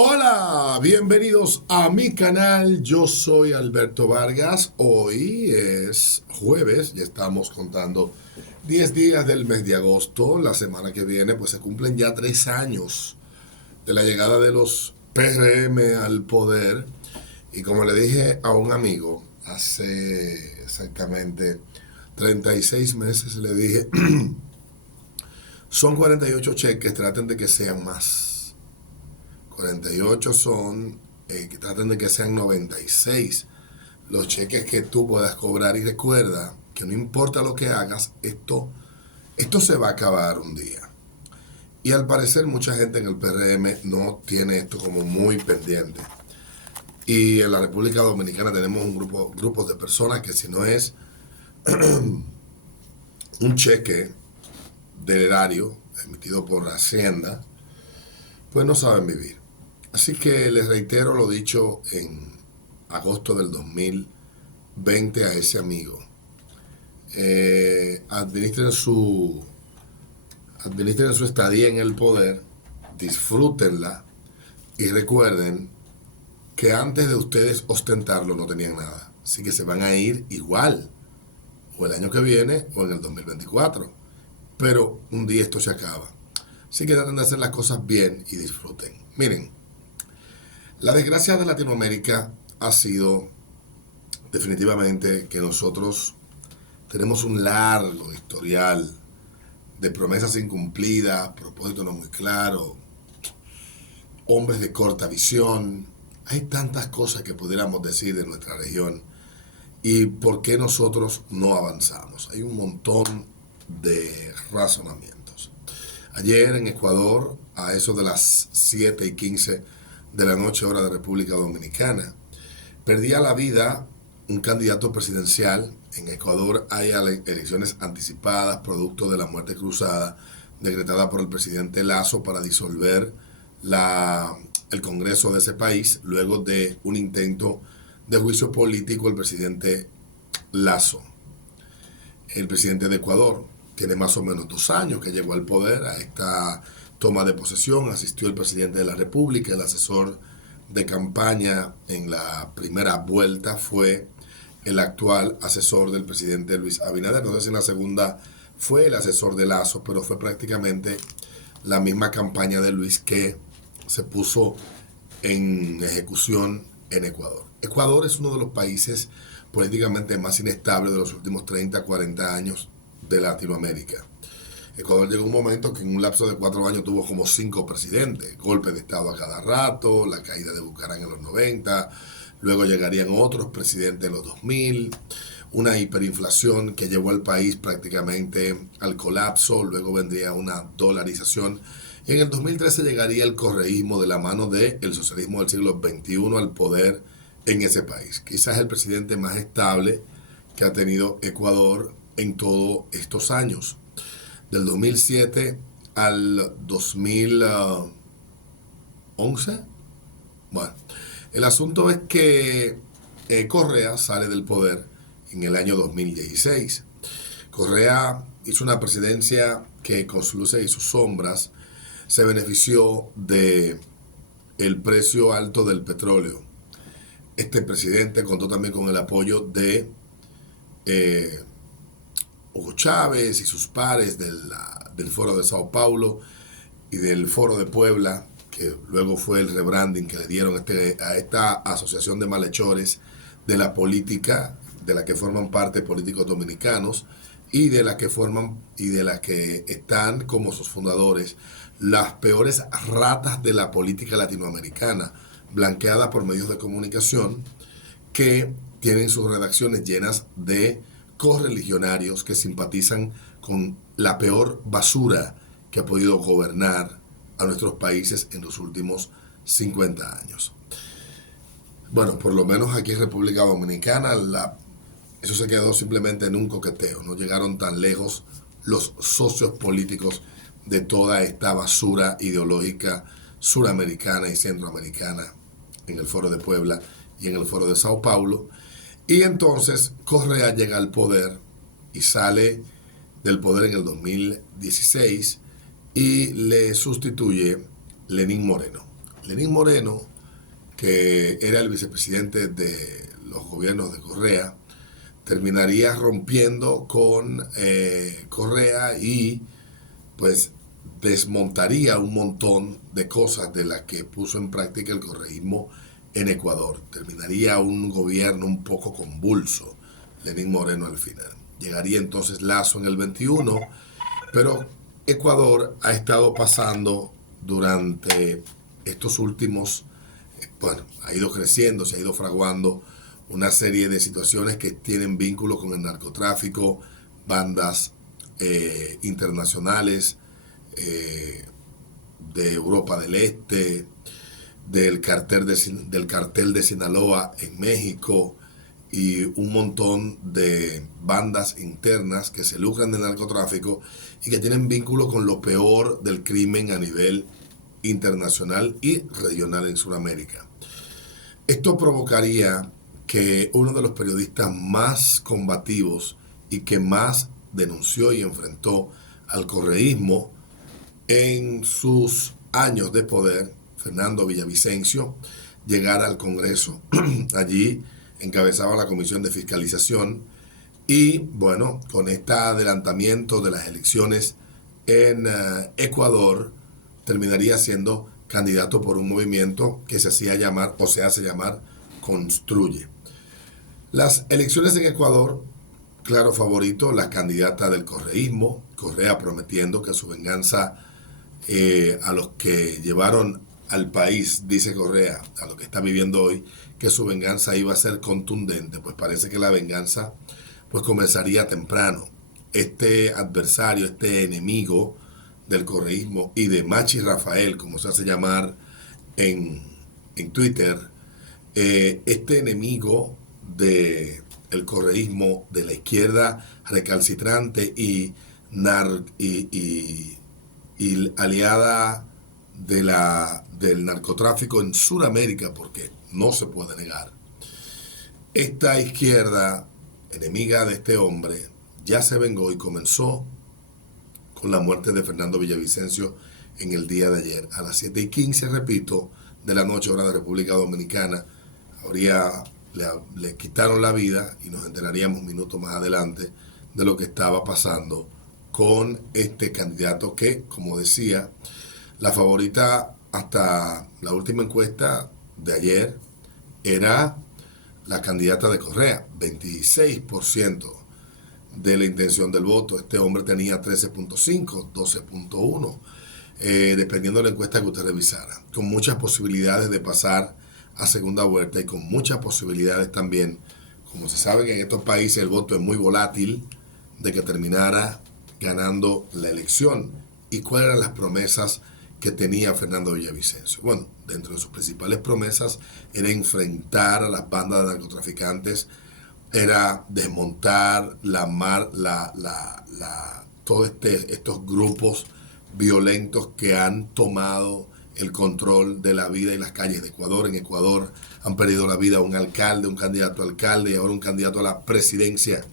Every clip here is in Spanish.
Hola, bienvenidos a mi canal. Yo soy Alberto Vargas. Hoy es jueves y estamos contando 10 días del mes de agosto. La semana que viene pues se cumplen ya 3 años de la llegada de los PRM al poder. Y como le dije a un amigo hace exactamente 36 meses, le dije, son 48 cheques, traten de que sean más. 48 son, que traten de que sean 96 los cheques que tú puedas cobrar. Y recuerda que no importa lo que hagas, esto se va a acabar un día. Y al parecer mucha gente en el PRM no tiene esto como muy pendiente. Y en la República Dominicana tenemos grupos de personas que si no es un cheque del erario emitido por Hacienda, pues no saben vivir. Así que les reitero lo dicho en agosto del 2020 a ese amigo. Administren su estadía en el poder, disfrútenla y recuerden que antes de ustedes ostentarlo no tenían nada. Así que se van a ir igual, o el año que viene o en el 2024. Pero un día esto se acaba. Así que traten de hacer las cosas bien y disfruten. Miren, la desgracia de Latinoamérica ha sido definitivamente que nosotros tenemos un largo historial de promesas incumplidas, propósitos no muy claros, hombres de corta visión. Hay tantas cosas que pudiéramos decir de nuestra región y por qué nosotros no avanzamos. Hay un montón de razonamientos. Ayer en Ecuador, a eso de las 7:15 de la noche, hora de República Dominicana, perdía la vida un candidato presidencial. En Ecuador hay elecciones anticipadas, producto de la muerte cruzada decretada por el presidente Lasso para disolver el Congreso de ese país, luego de un intento de juicio político del presidente Lasso. El presidente de Ecuador tiene más o menos 2 años que llegó al poder. A esta toma de posesión asistió el presidente de la República. El asesor de campaña en la primera vuelta fue el actual asesor del presidente Luis Abinader. No sé si en la segunda fue el asesor de Lasso, pero fue prácticamente la misma campaña de Luis que se puso en ejecución en Ecuador. Ecuador es uno de los países políticamente más inestables de los últimos 30, 40 años de Latinoamérica. Ecuador llegó un momento que en un lapso de 4 años tuvo como 5 presidentes, golpe de estado a cada rato, la caída de Bucaram en los 90, luego llegarían otros presidentes en los 2000, una hiperinflación que llevó al país prácticamente al colapso, luego vendría una dolarización. En el 2013 llegaría el correísmo de la mano del socialismo del siglo XXI al poder en ese país. Quizás el presidente más estable que ha tenido Ecuador en todos estos años. Del 2007 al 2011. Bueno, el asunto es que Correa sale del poder en el año 2016. Correa hizo una presidencia que con sus luces y sus sombras se benefició de el precio alto del petróleo. Este presidente contó también con el apoyo de Hugo Chávez y sus pares del Foro de Sao Paulo y del Foro de Puebla, que luego fue el rebranding que le dieron a esta asociación de malhechores de la política, de la que forman parte políticos dominicanos y de la que están como sus fundadores las peores ratas de la política latinoamericana, blanqueada por medios de comunicación que tienen sus redacciones llenas de correligionarios que simpatizan con la peor basura que ha podido gobernar a nuestros países en los últimos 50 años. Bueno, por lo menos aquí en República Dominicana eso se quedó simplemente en un coqueteo. No llegaron tan lejos los socios políticos de toda esta basura ideológica suramericana y centroamericana en el Foro de Puebla y en el Foro de Sao Paulo. Y entonces Correa llega al poder y sale del poder en el 2016 y le sustituye Lenín Moreno. Lenín Moreno, que era el vicepresidente de los gobiernos de Correa, terminaría rompiendo con Correa y pues desmontaría un montón de cosas de las que puso en práctica el correísmo en Ecuador. Terminaría un gobierno un poco convulso, Lenín Moreno al final. Llegaría entonces Lazo en el 21, pero Ecuador ha estado pasando durante estos últimos, bueno, ha ido creciendo, se ha ido fraguando una serie de situaciones que tienen vínculo con el narcotráfico, bandas internacionales de Europa del Este, del cartel de Sinaloa en México y un montón de bandas internas que se lucran del narcotráfico y que tienen vínculo con lo peor del crimen a nivel internacional y regional en Sudamérica. Esto provocaría que uno de los periodistas más combativos y que más denunció y enfrentó al correísmo en sus años de poder, Fernando Villavicencio, llegara al Congreso. Allí encabezaba la Comisión de Fiscalización y, bueno, con este adelantamiento de las elecciones en Ecuador, terminaría siendo candidato por un movimiento que se hacía llamar, o se hace llamar, Construye. Las elecciones en Ecuador, claro favorito, la candidata del correísmo, Correa prometiendo que su venganza a los que llevaron al país, dice Correa, a lo que está viviendo hoy, que su venganza iba a ser contundente. Pues parece que la venganza pues comenzaría temprano. Este adversario, este enemigo del correísmo y de Machi Rafael, como se hace llamar en Twitter, este enemigo del correísmo, de la izquierda recalcitrante y aliada del narcotráfico en Sudamérica, porque no se puede negar. Esta izquierda enemiga de este hombre ya se vengó y comenzó con la muerte de Fernando Villavicencio en el día de ayer. A las 7:15, repito, de la noche, hora de República Dominicana, le quitaron la vida y nos enteraríamos minutos más adelante de lo que estaba pasando con este candidato que, como decía, la favorita hasta la última encuesta de ayer era la candidata de Correa, 26% de la intención del voto. Este hombre tenía 13.5, 12.1, dependiendo de la encuesta que usted revisara, con muchas posibilidades de pasar a segunda vuelta y con muchas posibilidades también, como se sabe que en estos países el voto es muy volátil, de que terminara ganando la elección. ¿Y cuáles eran las promesas que tenía Fernando Villavicencio? Bueno, dentro de sus principales promesas era enfrentar a las bandas de narcotraficantes, era desmontar todos estos grupos violentos que han tomado el control de la vida y las calles de Ecuador. En Ecuador han perdido la vida un alcalde, un candidato a alcalde y ahora un candidato a la presidencia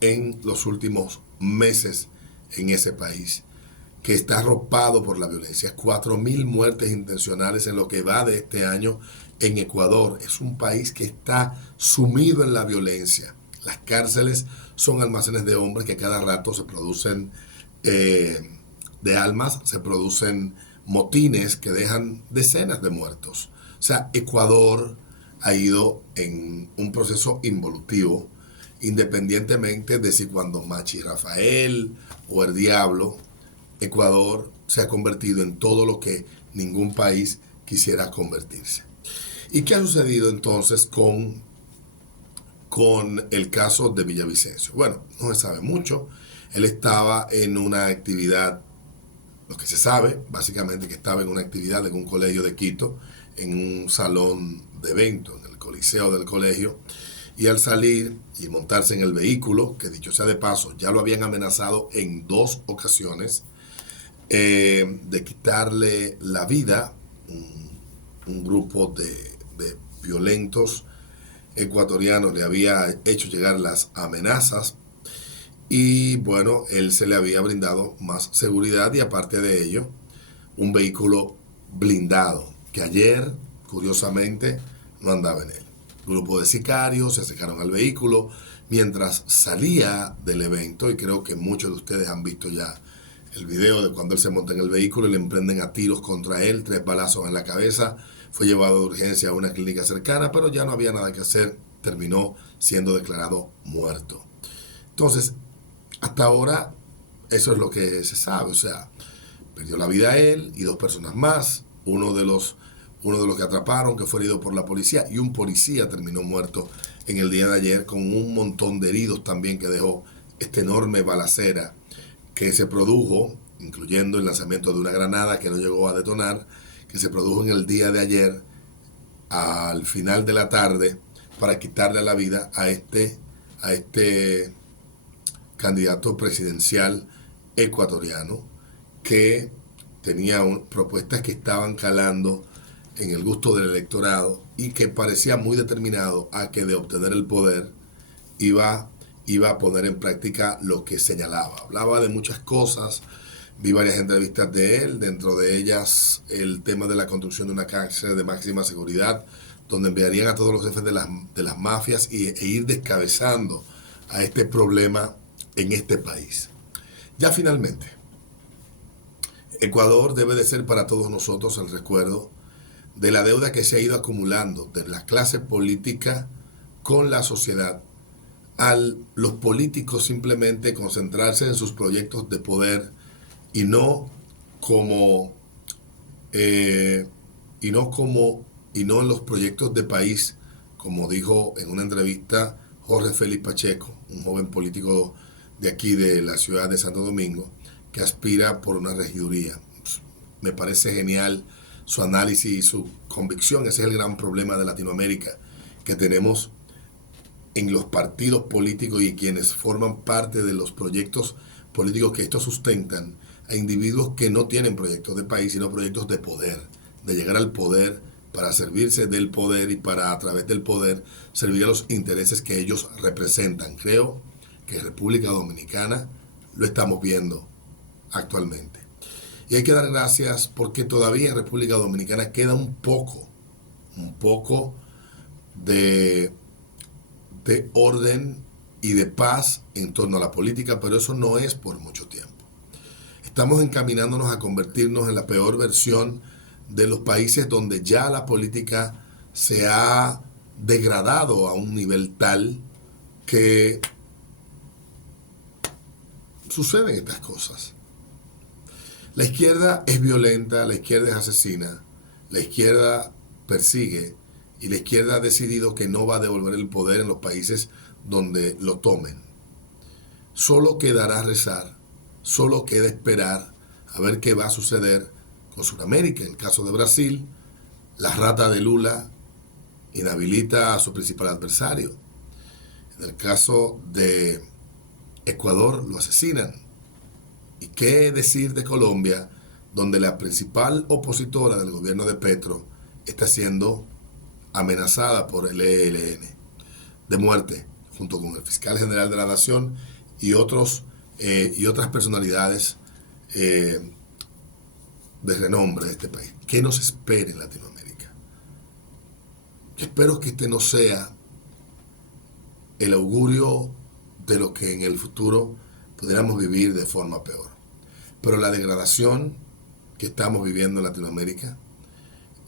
en los últimos meses en ese país, que está arropado por la violencia. 4.000 muertes intencionales en lo que va de este año en Ecuador. Es un país que está sumido en la violencia. Las cárceles son almacenes de hombres que cada rato se producen de almas, se producen motines que dejan decenas de muertos. O sea, Ecuador ha ido en un proceso involutivo, independientemente de si cuando Machi Rafael o el Diablo, Ecuador se ha convertido en todo lo que ningún país quisiera convertirse. ¿Y qué ha sucedido entonces con el caso de Villavicencio? Bueno, no se sabe mucho. Él estaba en una actividad, lo que se sabe, básicamente que estaba en una actividad en un colegio de Quito, en un salón de eventos, en el coliseo del colegio, y al salir y montarse en el vehículo, que dicho sea de paso, ya lo habían amenazado en 2 ocasiones, de quitarle la vida, un grupo de violentos ecuatorianos le había hecho llegar las amenazas y bueno, él se le había brindado más seguridad y aparte de ello, un vehículo blindado. que ayer, curiosamente, no andaba en él. Grupo de sicarios se acercaron al vehículo mientras salía del evento, y creo que muchos de ustedes han visto ya el video de cuando él se monta en el vehículo y le emprenden a tiros contra él, 3 balazos en la cabeza. Fue llevado de urgencia a una clínica cercana, pero ya no había nada que hacer, terminó siendo declarado muerto. Entonces, hasta ahora, eso es lo que se sabe. O sea, perdió la vida él y 2 personas más. Uno de los que atraparon, que fue herido por la policía, y un policía terminó muerto en el día de ayer, con un montón de heridos también que dejó esta enorme balacera que se produjo, incluyendo el lanzamiento de una granada que no llegó a detonar, que se produjo en el día de ayer, al final de la tarde, para quitarle la vida a este candidato presidencial ecuatoriano, que tenía propuestas que estaban calando en el gusto del electorado y que parecía muy determinado a que de obtener el poder iba a poner en práctica lo que señalaba. Hablaba de muchas cosas, vi varias entrevistas de él, dentro de ellas el tema de la construcción de una cárcel de máxima seguridad, donde enviarían a todos los jefes de las mafias e ir descabezando a este problema en este país. Ya finalmente, Ecuador debe de ser para todos nosotros el recuerdo de la deuda que se ha ido acumulando de la clase política con la sociedad, los políticos simplemente concentrarse en sus proyectos de poder y no en los proyectos de país, como dijo en una entrevista Jorge Félix Pacheco, un joven político de aquí de la ciudad de Santo Domingo, que aspira por una regiduría. Me parece genial su análisis y su convicción. Ese es el gran problema de Latinoamérica, que tenemos en los partidos políticos y quienes forman parte de los proyectos políticos que estos sustentan, a individuos que no tienen proyectos de país, sino proyectos de poder, de llegar al poder para servirse del poder y para, a través del poder, servir a los intereses que ellos representan. Creo que en República Dominicana lo estamos viendo actualmente. Y hay que dar gracias porque todavía en República Dominicana queda un poco de orden y de paz en torno a la política, pero eso no es por mucho tiempo. Estamos encaminándonos a convertirnos en la peor versión de los países donde ya la política se ha degradado a un nivel tal que suceden estas cosas. La izquierda es violenta, la izquierda es asesina, la izquierda persigue y la izquierda ha decidido que no va a devolver el poder en los países donde lo tomen. Solo quedará rezar, solo queda esperar a ver qué va a suceder con Sudamérica. En el caso de Brasil, la rata de Lula inhabilita a su principal adversario. En el caso de Ecuador, lo asesinan. ¿Y qué decir de Colombia, donde la principal opositora del gobierno de Petro está siendo amenazada por el ELN de muerte, junto con el fiscal general de la Nación y otras personalidades de renombre de este país? ¿Qué nos espera en Latinoamérica? Yo espero que este no sea el augurio de lo que en el futuro pudiéramos vivir de forma peor. Pero la degradación que estamos viviendo en Latinoamérica,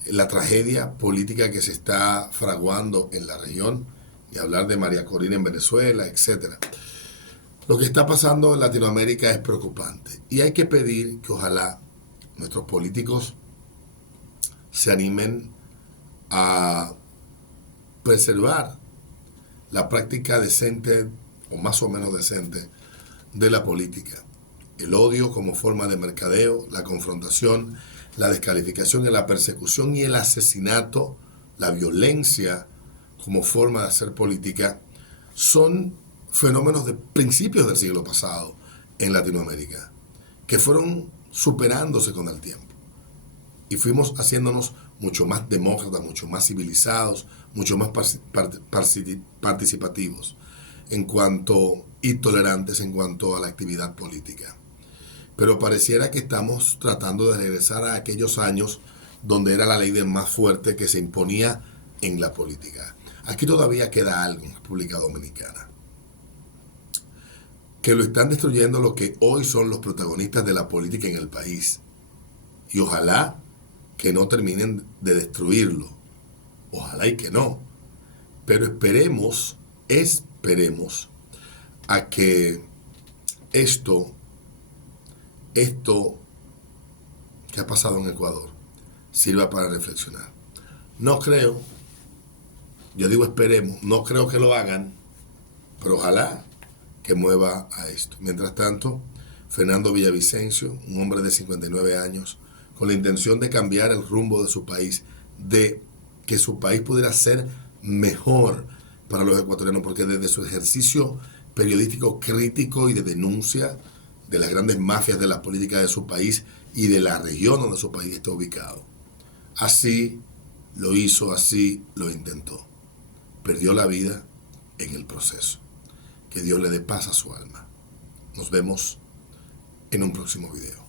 la tragedia política que se está fraguando en la región, y hablar de María Corina en Venezuela, etc. Lo que está pasando en Latinoamérica es preocupante. Y hay que pedir que ojalá nuestros políticos se animen a preservar la práctica decente, o más o menos decente, de la política. El odio como forma de mercadeo, la confrontación, la descalificación y la persecución y el asesinato, la violencia como forma de hacer política, son fenómenos de principios del siglo pasado en Latinoamérica, que fueron superándose con el tiempo. Y fuimos haciéndonos mucho más demócratas, mucho más civilizados, mucho más participativos y tolerantes en cuanto a la actividad política. Pero pareciera que estamos tratando de regresar a aquellos años donde era la ley del más fuerte que se imponía en la política. Aquí todavía queda algo en República Dominicana, que lo están destruyendo lo que hoy son los protagonistas de la política en el país. Y ojalá que no terminen de destruirlo. Ojalá y que no. Pero esperemos a que esto que ha pasado en Ecuador sirva para reflexionar. No creo, yo digo esperemos, no creo que lo hagan, pero ojalá que mueva a esto. Mientras tanto, Fernando Villavicencio, un hombre de 59 años, con la intención de cambiar el rumbo de su país, de que su país pudiera ser mejor para los ecuatorianos, porque desde su ejercicio periodístico crítico y de denuncia de las grandes mafias de la política de su país y de la región donde su país está ubicado, así lo hizo, así lo intentó. Perdió la vida en el proceso. Que Dios le dé paz a su alma. Nos vemos en un próximo video.